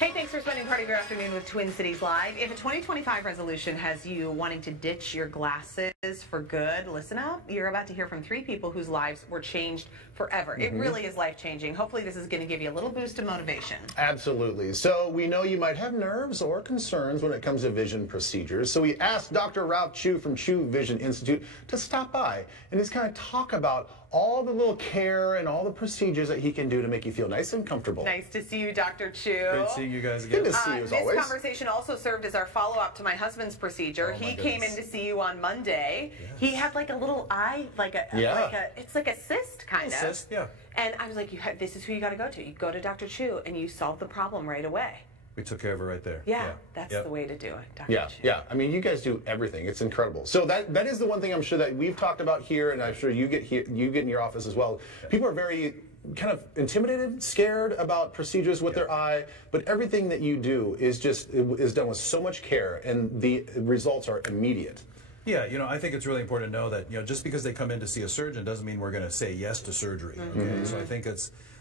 Hey, thanks for spending part of your afternoon with Twin Cities Live. If a 2025 resolution has you wanting to ditch your glasses for good, listen up. You're about to hear from 3 people whose lives were changed forever. It really is life-changing. Hopefully this is going to give you a little boost of motivation. Absolutely. So we know you might have nerves or concerns when it comes to vision procedures. So we asked Dr. Ralph Chu from Chu Vision Institute to stop by and just kind of talk about all the little care and all the procedures that he can do to make you feel nice and comfortable. Nice to see you, Dr. Chu. Great seeing you guys again. Good to see you as always. This conversation also served as our follow-up to my husband's procedure. He came in to see you on Monday. Yes. He had like a little eye, it's like a cyst kind of. Cyst, yeah. And I was like, this is who you got to go to. You go to Dr. Chu and you solve the problem right away. We took care of it right there. Yeah, that's the way to do it, Dr. Yeah, Chu. yeah. I mean, you guys do everything. It's incredible. So that is the one thing I'm sure that we've talked about here, and I'm sure you get in your office as well. Yeah. People are very kind of intimidated, scared about procedures with their eye, but everything that you do is done with so much care, and the results are immediate. Yeah, I think it's really important to know that, just because they come in to see a surgeon doesn't mean we're going to say yes to surgery. Okay? So I think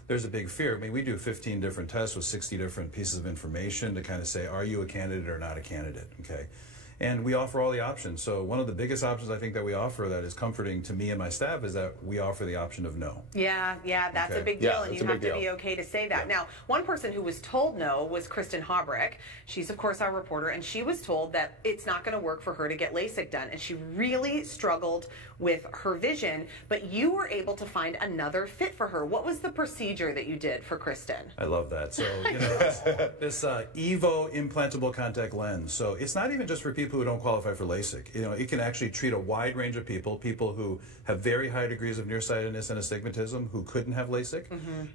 there's a big fear. I mean, we do 15 different tests with 60 different pieces of information to kind of say, are you a candidate or not a candidate? Okay. And we offer all the options. So one of the biggest options I think that we offer that is comforting to me and my staff is that we offer the option of no. Yeah, that's a big deal, and you have to be okay to say that. Now, one person who was told no was Kristen Haubrick. She's, of course, our reporter, and she was told that it's not going to work for her to get LASIK done, and she really struggled with her vision, but you were able to find another fit for her. What was the procedure that you did for Kristen? I love that. So, this EVO implantable contact lens. So it's not even just for people who don't qualify for LASIK. It can actually treat a wide range of people who have very high degrees of nearsightedness and astigmatism who couldn't have LASIK.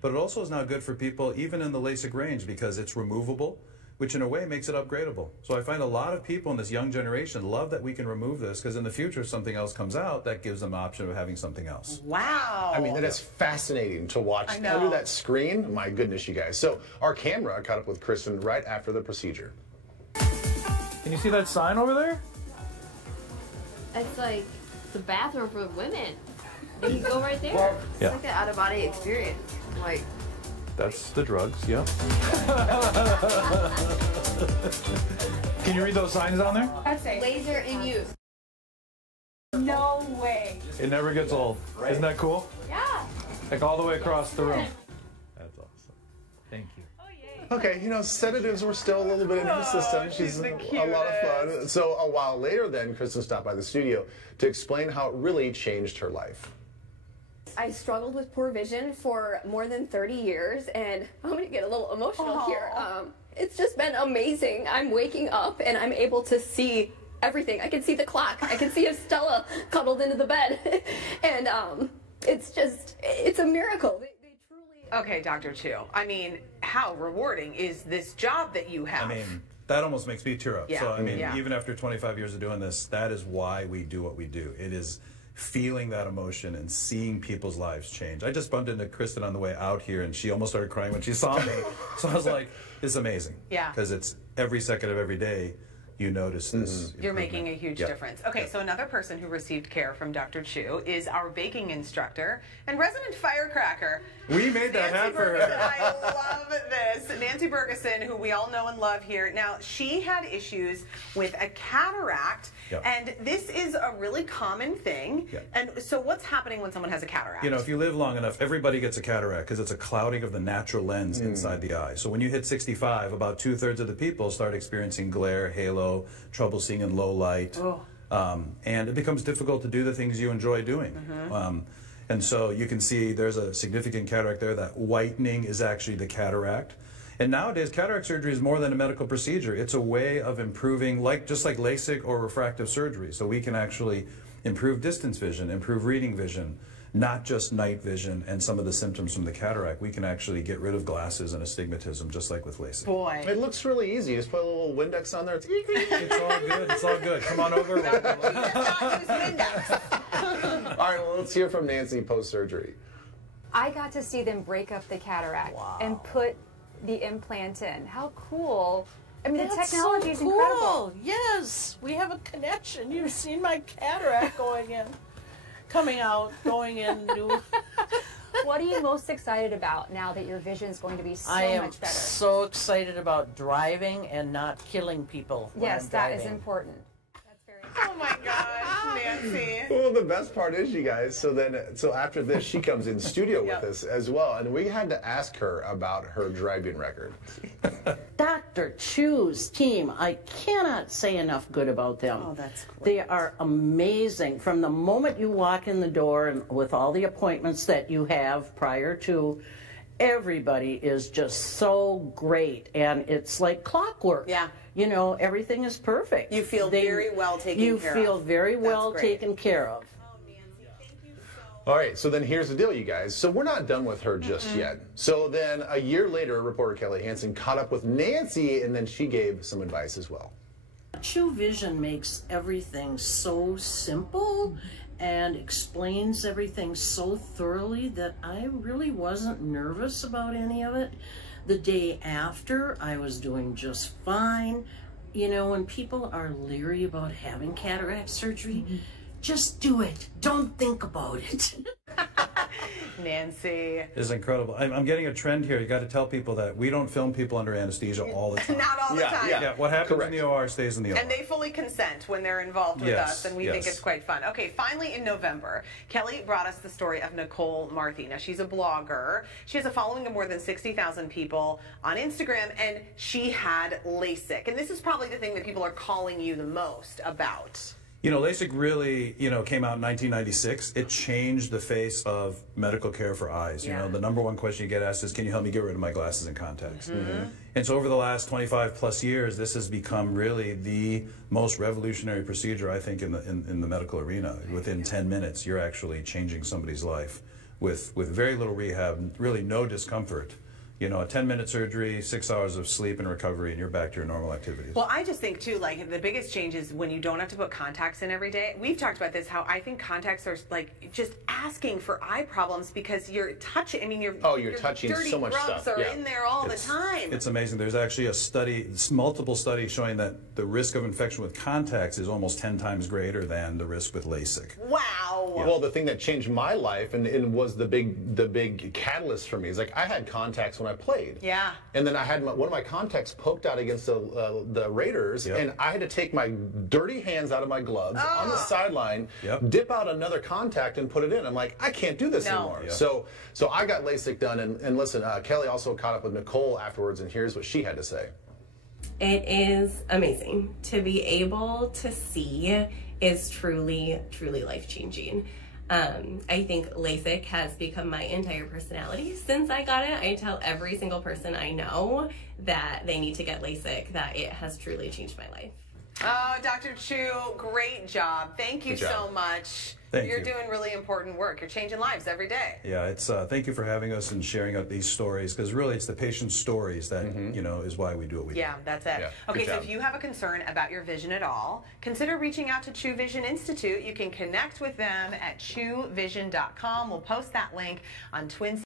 But it also is now good for people even in the LASIK range because it's removable, which in a way makes it upgradable. So I find a lot of people in this young generation love that we can remove this because in the future if something else comes out, that gives them the option of having something else. Wow. I mean, that is fascinating to watch under that screen. My goodness, you guys. So our camera caught up with Kristen right after the procedure. Can you see that sign over there? It's like the bathroom for women. You can go right there. Well, it's like an out-of-body experience. Like, that's the drugs, yeah. Can you read those signs on there? that's laser in use. No way. It never gets old. Isn't that cool? Yeah. Like all the way across the room. That's awesome. Thank you. Okay, sedatives were still a little bit in her system. She's a lot of fun. So a while later then, Kristen stopped by the studio to explain how it really changed her life. I struggled with poor vision for more than 30 years, and I'm going to get a little emotional here. It's just been amazing. I'm waking up and I'm able to see everything. I can see the clock. I can see Estella cuddled into the bed. And it's a miracle. Okay, Dr. Chu, I mean, how rewarding is this job that you have? I mean, that almost makes me tear up. Yeah. So, I mean, even after 25 years of doing this, that is why we do what we do. It is feeling that emotion and seeing people's lives change. I just bumped into Kristen on the way out here, and she almost started crying when she saw me. So I was like, it's amazing. Yeah. Because it's every second of every day you notice this. You're making a huge difference. Okay, so another person who received care from Dr. Chu is our baking instructor and resident firecracker. We made that happen for her. I love this. Nancy Bergeson, who we all know and love here. Now, she had issues with a cataract, and this is a really common thing. And so what's happening when someone has a cataract? If you live long enough, everybody gets a cataract because it's a clouding of the natural lens inside the eye. So when you hit 65, about 2/3 of the people start experiencing glare, halo, trouble seeing in low light, and it becomes difficult to do the things you enjoy doing. And so you can see there's a significant cataract there. That whitening is actually the cataract. And nowadays, cataract surgery is more than a medical procedure. It's a way of improving, just like LASIK or refractive surgery. So we can actually improve distance vision, improve reading vision, not just night vision and some of the symptoms from the cataract. We can actually get rid of glasses and astigmatism just like with LASIK. Boy. It looks really easy. Just put a little Windex on there. It's all good. It's all good. Come on over. He does not use Windex. All right, well, let's hear from Nancy post-surgery. I got to see them break up the cataract and put the implant in. How cool. I mean, the technology is incredible. Yes, we have a connection. You've seen my cataract going in, coming out, going in. What are you most excited about now that your vision is going to be so much better? I am so excited about driving and not killing people. Yes, that is important. Oh my gosh, Nancy. Well, the best part is, you guys, so after this, she comes in studio with us as well, and we had to ask her about her driving record. Dr. Chu's team, I cannot say enough good about them. Oh, that's great. They are amazing. From the moment you walk in the door and with all the appointments that you have prior to, everybody is just so great, and it's like clockwork. Yeah. You know, everything is perfect. You feel very well taken care of. You feel very well taken care of. Oh, Nancy, thank you so All right, so then here's the deal, you guys. So we're not done with her just yet. So then a year later, reporter Kelly Hansen caught up with Nancy, and then she gave some advice as well. True Vision makes everything so simple and explains everything so thoroughly that I really wasn't nervous about any of it. The day after, I was doing just fine. You know, when people are leery about having cataract surgery, just do it. Don't think about it. Nancy. It's incredible. I'm getting a trend here. You got to tell people that we don't film people under anesthesia all the time. Not all the time. Yeah, what happens in the OR stays in the OR. And they fully consent when they're involved with us, and we think it's quite fun. Okay, finally in November, Kelly brought us the story of Nicole Marthy. Now, she's a blogger. She has a following of more than 60,000 people on Instagram, and she had LASIK. And this is probably the thing that people are calling you the most about. You know, LASIK really, came out in 1996. It changed the face of medical care for eyes. You know, the number one question you get asked is, can you help me get rid of my glasses and contacts? And so over the last 25 plus years, this has become really the most revolutionary procedure, I think, in the medical arena. Within 10 minutes, you're actually changing somebody's life with very little rehab, really no discomfort. You know, a 10-minute surgery, 6 hours of sleep and recovery, and you're back to your normal activities. Well, I just think, too, like, the biggest change is when you don't have to put contacts in every day. We've talked about this, how I think contacts are, like, just asking for eye problems because you're touching, I mean, you're touching dirty so much grubs stuff. are in there all the time. It's amazing. There's actually a study, multiple studies showing that the risk of infection with contacts is almost 10 times greater than the risk with LASIK. Wow. Well, the thing that changed my life and was the big catalyst for me is, like, I had contacts when I played. Yeah. And then I had one of my contacts poked out against the Raiders, and I had to take my dirty hands out of my gloves on the sideline, dip out another contact, and put it in. I'm like, I can't do this anymore. So I got LASIK done, and listen, Kelly also caught up with Nicole afterwards, and here's what she had to say. It is amazing. To be able to see is truly, truly life-changing. I think LASIK has become my entire personality since I got it. I tell every single person I know that they need to get LASIK, that it has truly changed my life. Oh, Dr. Chu, great job. Thank you so much. You're doing really important work. You're changing lives every day. Yeah, it's thank you for having us and sharing out these stories, because really it's the patient's stories that, is why we do what we do. Yeah, that's it. Okay, so if you have a concern about your vision at all, consider reaching out to Chu Vision Institute. You can connect with them at chuvision.com. We'll post that link on Twin